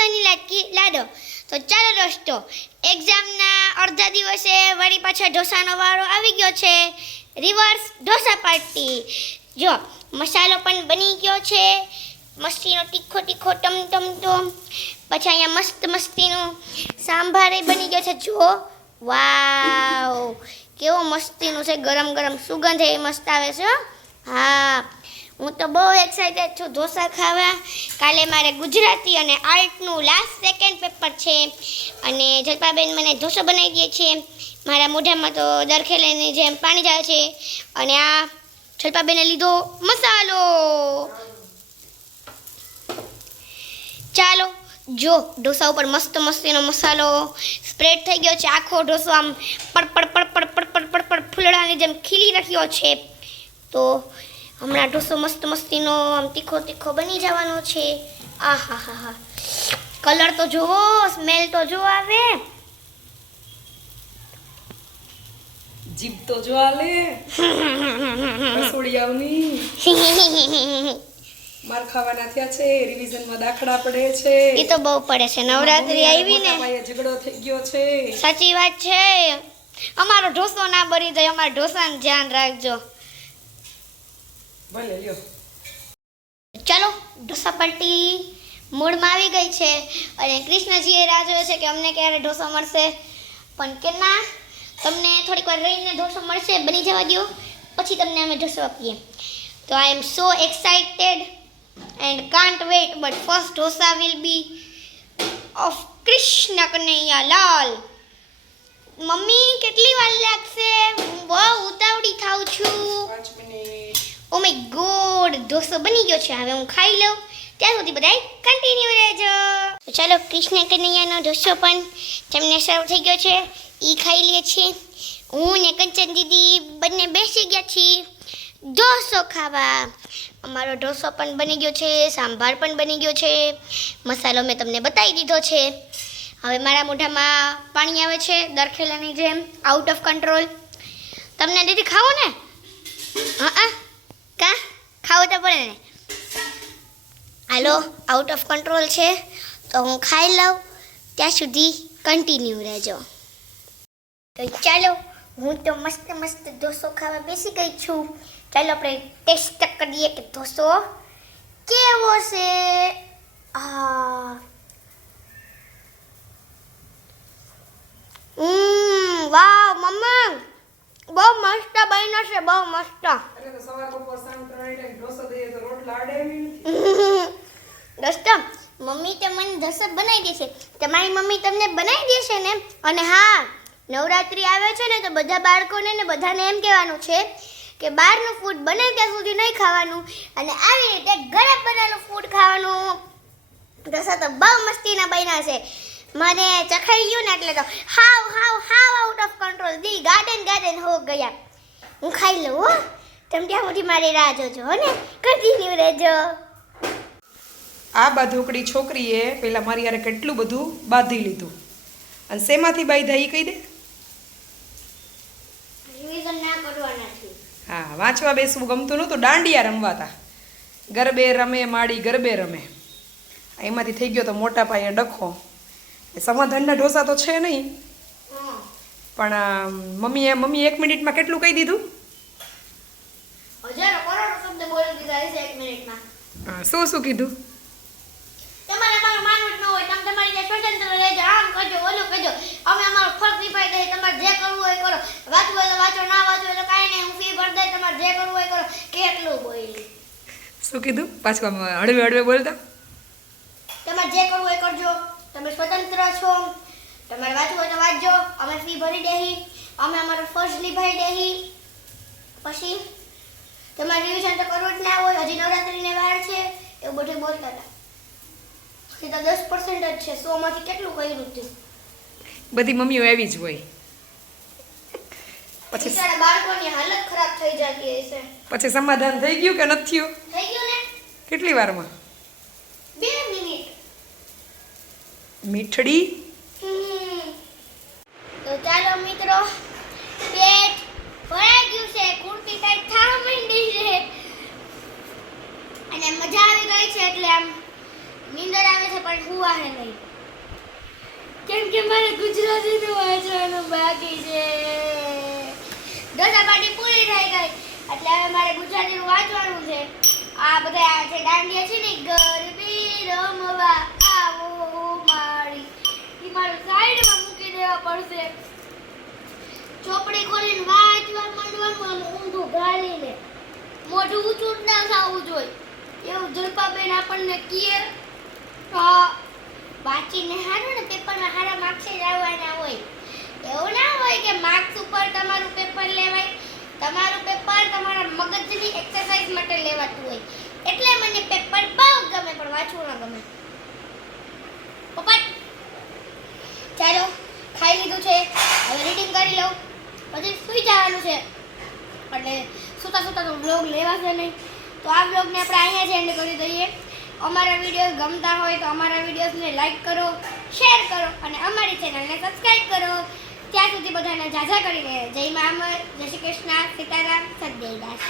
મસ્તની લાડકી લાડો તો ચાલો દોસ્તો એક્ઝામના અડધા દિવસે વળી પાછા ઢોસાનો વારો આવી ગયો છે. રિવર્સ ઢોસા પાર્ટી જો, મસાલો પણ બની ગયો છે. મસ્તીનો તીખો તીખો ટમ ટમ ટમ પછી અહીંયા મસ્ત મસ્તીનું સાંભાર બની ગયો છે. જો, વાવ. કેવો મસ્તીનું છે. ગરમ ગરમ સુગંધ એ મસ્ત આવે છે હો. હું તો બહુ એક્સાઇટેડ છું. ઢોસા ખાવા. કાલે મારે ગુજરાતી અને આર્ટનું લાસ્ટ સેકન્ડ પેપર છે. અને જલ્પાબેન મને ઢોસો બનાવી દે છે. મારા મોઢામાં તો દરખેલેની જેમ પાણી જાય છે. અને આ જલ્પાબેને લીધો મસાલો. ચાલો, જો, ઢોસા ઉપર મસ્ત મસ્તીનો મસાલો સ્પ્રેડ થઈ ગયો છે. આખો ઢોસો આમ પડ પડ પડ પડ પડ પડ પડ, ફૂલડાની જેમ ખીલી રહ્યો છે. તો હમણાં ઢોસો મસ્ત મસ્તીનો આમ તીખો તીખો બની જવાનો છે. આ હા હા હા કલર તો જુઓ સ્મેલ તો જો આવે. જીભ તો જો આલે. રસોડિયાઓની માર ખાવાના થયા છે રિવિઝનમાં દાખલા પડે છે. એ તો બહુ પડે છે. નવરાત્રી આવી ને. ઝઘડો થઈ ગયો છે. સાચી વાત છે. અમારો ઢોસો ના બરી જાય અમારા ઢોસાનું ધ્યાન રાખજો. ભલે, લ્યો. ચાલો, ઢોસા પાર્ટી મૂડમાં આવી ગઈ છે. અને કૃષ્ણજીએ રાહ જોયો છે કે અમને ક્યારે ઢોસો મળશે. પણ કે ના તમને થોડીક વાર રહીને ઢોસો મળશે, બની જવા દો પછી તમને અમે ઢોસો આપીએ. તો I am so excited and can't wait but first dosa will be of Krishna Kanhaiya Lal mummy, કેટલી વાર લાગશે? ઢોસો બની ગયો છે. હવે હું ખાઈ લઉં. ત્યાં સુધી બધાય કન્ટિન્યુ રહેજો. ચાલો કૃષ્ણ કનૈયાનો ઢોસો પણ તમને સર્વ થઈ ગયો છે. એ ખાઈ લઈએ છીએ. હું ને કંચન દીદી બંને બેસી ગયા છીએ. ઢોસો ખાવા. અમારો ઢોસો પણ બની ગયો છે. સાંભાર પણ બની ગયો છે. મસાલો મેં તમને બતાવી દીધો છે. હવે મારા મોઢામાં પાણી આવે છે. દરખેલાની જેમ આઉટ ઓફ કંટ્રોલ તમને દીદી ખાવો ને? હા. કા? ખાવું તો પડે ને. હાલો આઉટ ઓફ કંટ્રોલ છે. તો હું ખાઈ લઉં. ત્યાં સુધી કન્ટિન્યુ રહેજો. તો ચાલો, હું તો મસ્ત મસ્ત ઢોસો ખાવા બેસી ગઈ છું. ચાલો, આપણે ટેસ્ટ કરીએ કે ઢોસો કેવો છે? આ. મમ્મા બહુ મસ્ત બન્યો છે બહુ મસ્ત. અરે તો સવાર બપોર સાંજ ત્રણેય ટાઈમ ઢોસો દઈએ તો રોટલા આડે એવી દોસ્તો મમ્મી તો મને ઢોસા બનાવી દેશે તમારી મમ્મી તમને બનાવી દેશે ને? અને હા નવરાત્રિ આવે છે ને તો બધા બાળકોને ને બધાને એમ કહેવાનું છે કે બહારનું ફૂડ બને ત્યાં સુધી નહીં ખાવાનું. અને આવી રીતે ઘરે બનેલું ફૂડ ખાવાનું. ઢોસા તો બહુ મસ્તીના બન્યા છે. મને ચખાઈ ગયું ને એટલે તો how how how out of control the garden garden હો ગયા. હું ખાઈ લઉં હો. તમે ત્યાં સુધી મારી રાહ જોજો હો ને. કન્ટિન્યુ રહેજો. આ બાધુકડી છોકરીએ પેલા મારી યારે કેટલું બધું બાંધી લીધું. અને શેમાંથી બાઈ એ કહી દે? હા વાંચવા બેસવું ગમતું નહોતું. દાંડિયા રમવાતા. ગરબે રમે માડી ગરબે રમે. એમાંથી થઈ ગયો તો મોટા પાયે ડખો. સમાધાનના ઢોસા તો છે નહીં. પણ મમ્મીએ મમ્મી એક મિનિટમાં કેટલું કહી દીધું? શું શું કીધું? તમારે અમારો માનવસ ન હોય તમે તમારે ક્યાંય કડી જ તમે રહેજો આમ કરજો બોલો કજો અમે અમારો ફર્ક નિપાઈ દઈએ તમારે જે કરવું હોય કરો. વાંચવો તો વાંચો ના વાંચો એટલે કાંઈ નહીં હું ફી ભરદાય તમારે જે કરવું હોય કરો. એ એટલું હોય શું કીધું? પાછું હળવે હળવે બોલતા? તમારે જે કરવું એ કરજો. તમે સ્વતંત્ર છો. તમારે વાંચવું હોય તો વાંચજો. અમે ફી ભરી દેહી. અમે અમારો ફર્જ નિભાવી દેહી. પછી તમારે રિવિઝન તો કરવું જ ના હોય. હજી નવરાત્રીને વાર છે. એવું બધું બોલતા હતા. સીધા દસ પર્સન્ટ જ છે. સોમાંથી કેટલું કર્યું હતું? બધી મમ્મીઓ એવી જ હોય. પછી બાળકોની હાલત ખરાબ થઈ જતી હશે. પછી સમાધાન થઈ ગયું કે નથી થયું? થઈ ગયું ને? કેટલી વારમાં? મીઠડી? તો ચાલો મિત્રો, પેટ ભરાઈ ગયું છે, કુર્તી કઈ થવા માંડી છે. અને મજા આવી ગઈ છે એટલે આમ નીંદર આવે છે, પણ હુવા હે નહીં. કેમ કે મારે ગુજરાતીનું વાંચવાનું બાકી છે. દશા પાટી પૂરી થઈ ગઈ, એટલે હવે મારે ગુજરાતીનું વાંચવાનું છે. આ બધા જે દાંડિયા છે ને, ગરબી રમવા. પડશે. ચોપડી ખોલીને વાંચવા માંડવાનું ઊંધું ગાળીને મોઢું ઊંચું ના થવું જોઈએ. એવું જલ્પાબેન આપણને કીએ તો વાંચીને હારું ને પેપરમાં હારા માર્ક્સ જ આવવાના હોય. એવું ના હોય કે માર્ક્સ ઉપર તમારું પેપર લેવાય. તમારું પેપર તમારા મગજની એક્સરસાઇઝ માટે લેવાતું હોય. એટલે મને પેપર બહુ ગમે, પણ વાંચવું ના ગમે. પપ્પા, ચાલો. લીધું છે. હવે રીડિંગ કરી લઉં. પછી સુઈ જવાનું છે. એટલે સૂતા સૂતા તો બ્લોગ લેવાશે નહીં. તો આ બ્લોગને આપણે અહીંયા જ એન્ડ કરી દઈએ. અમારા વીડિયો ગમતા હોય તો અમારા વિડીયોઝને લાઈક કરો શેર કરો અને અમારી ચેનલને સબસ્ક્રાઈબ કરો. ત્યાં સુધી બધાને જાજા કરીને જય મા જય શ્રી કૃષ્ણ, સીતારામ સદૈદાસ